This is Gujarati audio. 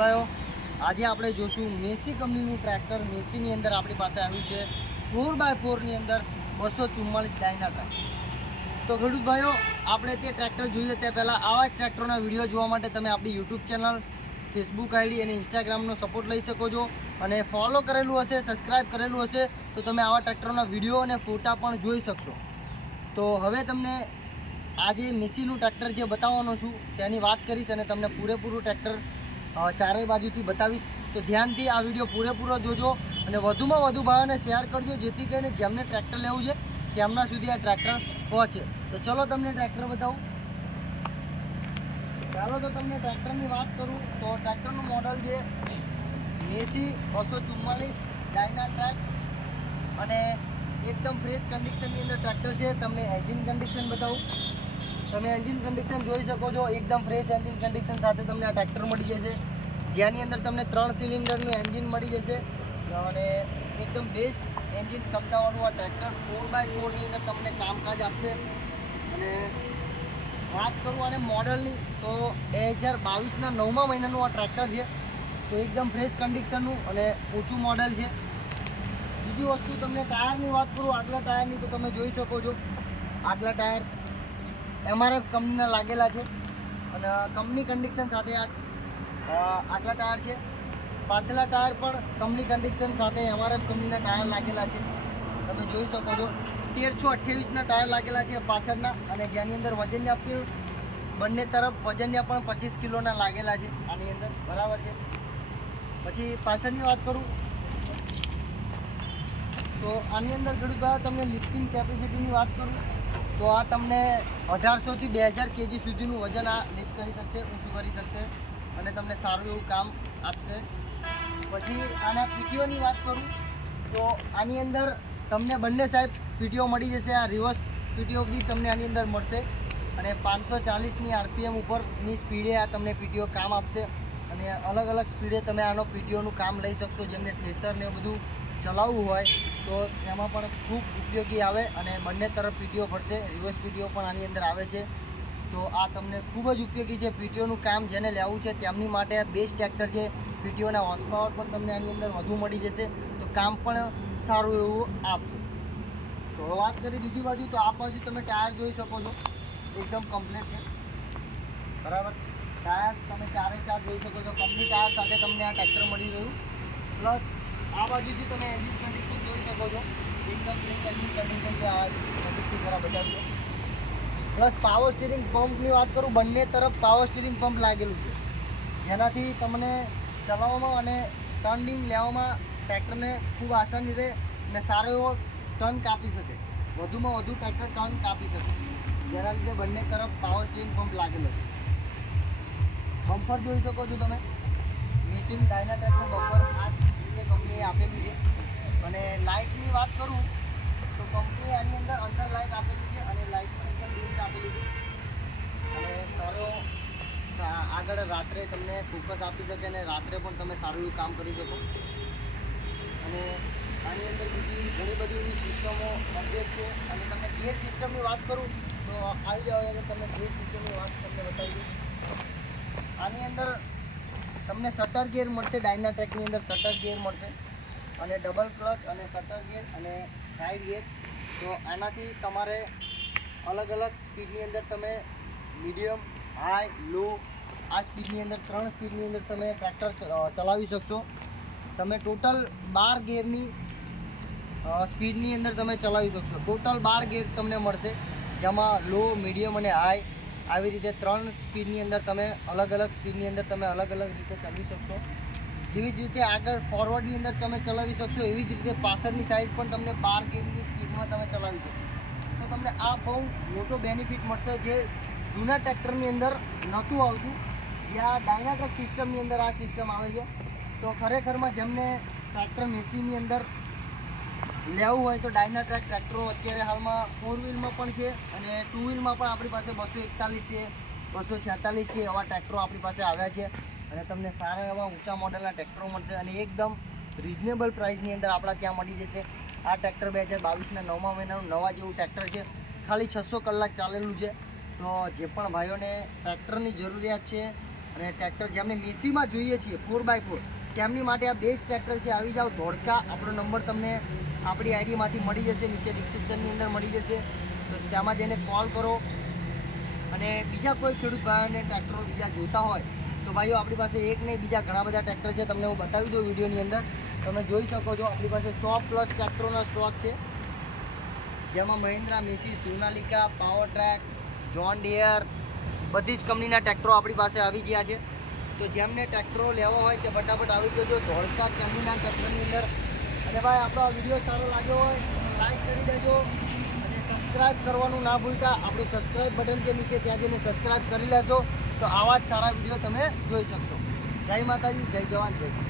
આજે આપણે જોશું મેસી કંપનીનું ટ્રેક્ટર. મેસીની અંદર આપણી પાસે આવ્યું છે 4x4ની અંદર 244 ડાયના ટ્રેક્ટર. તો ખેડૂત ભાઈઓ, આપણે તે ટ્રેક્ટર જોઈએ તે પહેલાં આવા જ ટ્રેક્ટરના વિડીયો જોવા માટે તમે આપણી યુટ્યુબ ચેનલ, ફેસબુક આઈડી અને ઇન્સ્ટાગ્રામનો સપોર્ટ લઈ શકો છો. અને ફોલો કરેલું હશે, સબસ્ક્રાઈબ કરેલું હશે તો તમે આવા ટ્રેક્ટરના વિડીયો અને ફોટા પણ જોઈ શકશો. તો હવે તમને આજે મેસીનું ટ્રેક્ટર જે બતાવવાનો છું તેની વાત કરીશ અને તમને પૂરેપૂરું ટ્રેક્ટર ચારેય બાજુથી બતાવીશ. તો ધ્યાનથી આ વિડીયો પૂરેપૂરો જોજો અને વધુમાં વધુ ભાઈઓને શેર કરજો, જેથી કરીને જેમને ટ્રેક્ટર લેવું છે તેમના સુધી આ ટ્રેક્ટર પહોંચે. તો ચલો તમને ટ્રેક્ટર બતાવું. ચાલો તો તમને ટ્રેક્ટરની વાત કરું તો ટ્રેક્ટરનું મોડલ છે મેસી 244 ડાયના ટ્રેક અને એકદમ ફ્રેશ કન્ડિશનની અંદર ટ્રેક્ટર છે. તમને એન્જિન કન્ડિશન બતાવું. તમે એન્જિન કન્ડિશન જોઈ શકો છો. એકદમ ફ્રેશ એન્જિન કન્ડિશન સાથે તમને આ ટ્રેક્ટર મળી જશે, જેની અંદર તમને 3 સિલિન્ડરનું એન્જિન મળી જશે અને એકદમ બેસ્ટ એન્જિન ક્ષમતાવાળું આ ટ્રેક્ટર 4x4ની અંદર તમને કામકાજ આપશે. અને વાત કરું અને મોડલની તો 2022ના 9મા મહિનાનું આ ટ્રેક્ટર છે. તો એકદમ ફ્રેશ કન્ડિશનનું અને ઊંચું મોડલ છે. બીજી વસ્તુ તમને ટાયરની વાત કરું, આગલા ટાયરની તો તમે જોઈ શકો છો. આગલા ટાયર MRF કંપનીના લાગેલા છે અને કંપની કન્ડિશન સાથે આગલા ટાયર છે. પાછલા ટાયર પણ કંપની કન્ડિશન સાથે MRF કંપનીના ટાયર લાગેલા છે. તમે જોઈ શકો છો 1328ના ટાયર લાગેલા છે પાછળના, અને જેની અંદર વજનના પણ બંને તરફ વજનના પણ 25 કિલોના લાગેલા છે આની અંદર, બરાબર છે. પછી પાછળની વાત કરું તો આની અંદર ખેડૂત ભાઈઓ તમને લિફ્ટિંગ કેપેસિટીની વાત કરું તો આ તમને 1800 થી 2000 kg સુધીનું વજન આ લિફ્ટ કરી શકશે, ઊંચું કરી શકશે અને તમને સારું એવું કામ આપશે. પછી આના પીટીઓની વાત કરું તો આની અંદર તમને બંને સાઈડ પીટીઓ મળી જશે. આ રિવર્સ પીટીઓ બી તમને આની અંદર મળશે અને 540ની RPM ઉપરની સ્પીડે આ તમને પીટીઓ કામ આપશે. અને અલગ અલગ સ્પીડે તમે આનો પીટીઓનું કામ લઈ શકશો. જેમને થ્રેસર ને બધું ચલાવવું હોય તો એમાં પણ ખૂબ ઉપયોગી આવે અને બંને તરફ પીટીઓ પડશે. રિવર્સ પીટીઓ પણ આની અંદર આવે છે. તો આ તમને ખૂબ જ ઉપયોગી છે. પીટીઓનું કામ જેને લેવું છે તેમની માટે બેસ્ટ ટ્રેક્ટર છે. પીટીઓના હોર્સ પાવર પણ તમને આની અંદર વધુ મળી જશે, તો કામ પણ સારું એવું આપશે. તો વાત કરી બીજી બાજુ, તો આ બાજુ તમે ટાયર જોઈ શકો છો, એકદમ કમ્પ્લીટ છે, બરાબર. ટાયર તમે 4x4 જોઈ શકો છો. કંપની ટાયર સાથે તમને આ ટ્રેક્ટર મળી રહ્યું. પ્લસ આ બાજુથી તમે એન્જિન કન્ડિશન જોઈ શકો છો, એકદમ ફ્રેશ એન્જિન કન્ડિશન છે. આ નજીકથી જરા બતાવ્યો. પ્લસ પાવર સ્ટીરિંગ પંપની વાત કરું, બંને તરફ પાવર સ્ટીરિંગ પંપ લાગેલું છે, જેનાથી તમને ચલાવવામાં અને ટર્નિંગ લેવામાં ટ્રેક્ટરને ખૂબ આસાની રહે અને સારો એવો ટર્ન કાપી શકે, વધુમાં વધુ ટ્રેક્ટર ટર્ન કાપી શકે, જેના લીધે બંને તરફ પાવર સ્ટીરિંગ પંપ લાગેલો છે. બમ્પર જોઈ શકો છો તમે, મેસીન ડાયના ટ્રેકનું બમ્પર આ રીતે કંપનીએ આપેલું છે. અને લાઇટની વાત કરું તો કંપની આની અંદર અંડર લાઇટ આપેલી છે અને લાઇટ પણ એકદમ બેસ્ટ આપેલી છે. અને સારો આગળ રાત્રે તમને ફોકસ આપી શકે અને રાત્રે પણ તમે સારું એવું કામ કરી શકો. અને આની અંદર બીજી ઘણી બધી એવી સિસ્ટમો અપડેટ છે. અને તમને ગિયર સિસ્ટમની વાત કરું તો આવી જાવ કે તમને ગિયર સિસ્ટમની વાત તમને બતાવી દઉં. આની અંદર તમને શટર ગિયર મળશે. ડાયના ટ્રેકની અંદર શટર ગિયર મળશે અને ડબલ ક્લચ અને શટર ગિયર અને સાઈડ ગિયર. તો આનાથી તમારે અલગ અલગ સ્પીડની અંદર તમે મીડિયમ, હાઈ, લો આ સ્પીડની અંદર 3 સ્પીડની અંદર તમે ટ્રેક્ટર ચલાવી શકશો. તમે ટોટલ 12 ગિયરની સ્પીડની અંદર તમે ચલાવી શકશો. ટોટલ 12 ગિયર તમને મળશે, જેમાં લો, મીડિયમ અને હાઈ આવી રીતે 3 સ્પીડની અંદર તમે અલગ અલગ સ્પીડની અંદર તમે અલગ અલગ રીતે ચલાવી શકશો. જેવી જ રીતે આગળ ફોરવર્ડની અંદર તમે ચલાવી શકશો, એવી જ રીતે પાછળની સાઈડ પણ તમને 12 ગિયરની સ્પીડમાં તમે ચલાવી શકશો. તો તમને આ બહુ મોટો બેનિફિટ મળશે, જે જૂના ટ્રેક્ટરની અંદર નહોતું આવતું. જ્યાં ડાયના ટ્રેક સિસ્ટમની અંદર આ સિસ્ટમ આવે છે. તો ખરેખરમાં જેમને ટ્રેક્ટર મેસીની અંદર લેવું હોય તો ડાયના ટ્રેક ટ્રેક્ટરો અત્યારે હાલમાં 4 વ્હીલમાં પણ છે અને 2 વ્હીલમાં પણ આપણી પાસે 241 છે, 246 છે, એવા ટ્રેક્ટરો આપણી પાસે આવ્યા છે. અને તમને સારા એવા ઊંચા મોડલના ટ્રેક્ટરો મળશે અને એકદમ રિઝનેબલ પ્રાઇસની અંદર આપણા ત્યાં મળી જશે. આ ટ્રેક્ટર 2022ના 9મા મહિનાનું નવા જેવું ટ્રેક્ટર છે. ખાલી 600 કલાક ચાલેલું છે. તો જે પણ ભાઈઓને ટ્રેક્ટરની જરૂરિયાત છે અને ટ્રેક્ટર જેમને મેસીમાં જોઈએ છીએ 4x4 તેમની માટે આ બેસ્ટ ટ્રેક્ટર છે. આવી જાઓ ધોળકા. આપણો નંબર તમને આપણી આઈડીમાંથી મળી જશે, નીચે ડિસ્ક્રિપ્શનની અંદર મળી જશે. તો તેમાં જઈને કોલ કરો. અને બીજા કોઈ ખેડૂત ભાઈઓને ટ્રેક્ટરો બીજા જોતા હોય તો ભાઈઓ આપણી પાસે એક નહીં બીજા ઘણા બધા ટ્રેક્ટર છે. તમને હું બતાવી દઉં વિડીયોની અંદર. તમે જોઈ શકો છો આપણી પાસે 100+ ટ્રેક્ટરોનો સ્ટોક છે, જેમાં Mahindra, Massey, Sonalika, Powertrac, John Deere બધી જ કંપનીના ટ્રેક્ટરો આપણી પાસે આવી ગયા છે. તો જેમને ટ્રેક્ટરો લેવા હોય તે ફટાફટ આવી જજો ધોળકા ચંદીના ટ્રેક્ટરની અંદર. અને ભાઈ આપણો આ વિડીયો સારો લાગ્યો હોય તો લાઈક કરી દેજો અને સબસ્ક્રાઈબ કરવાનું ના ભૂલતા. આપણું સબસ્ક્રાઈબ બટન છે નીચે, ત્યાં જઈને સબસ્ક્રાઈબ કરી લેજો તો આવા જ સારા વિડીયો તમે જોઈ શકશો. જય માતાજી, જય જવાન, જય કિસાન.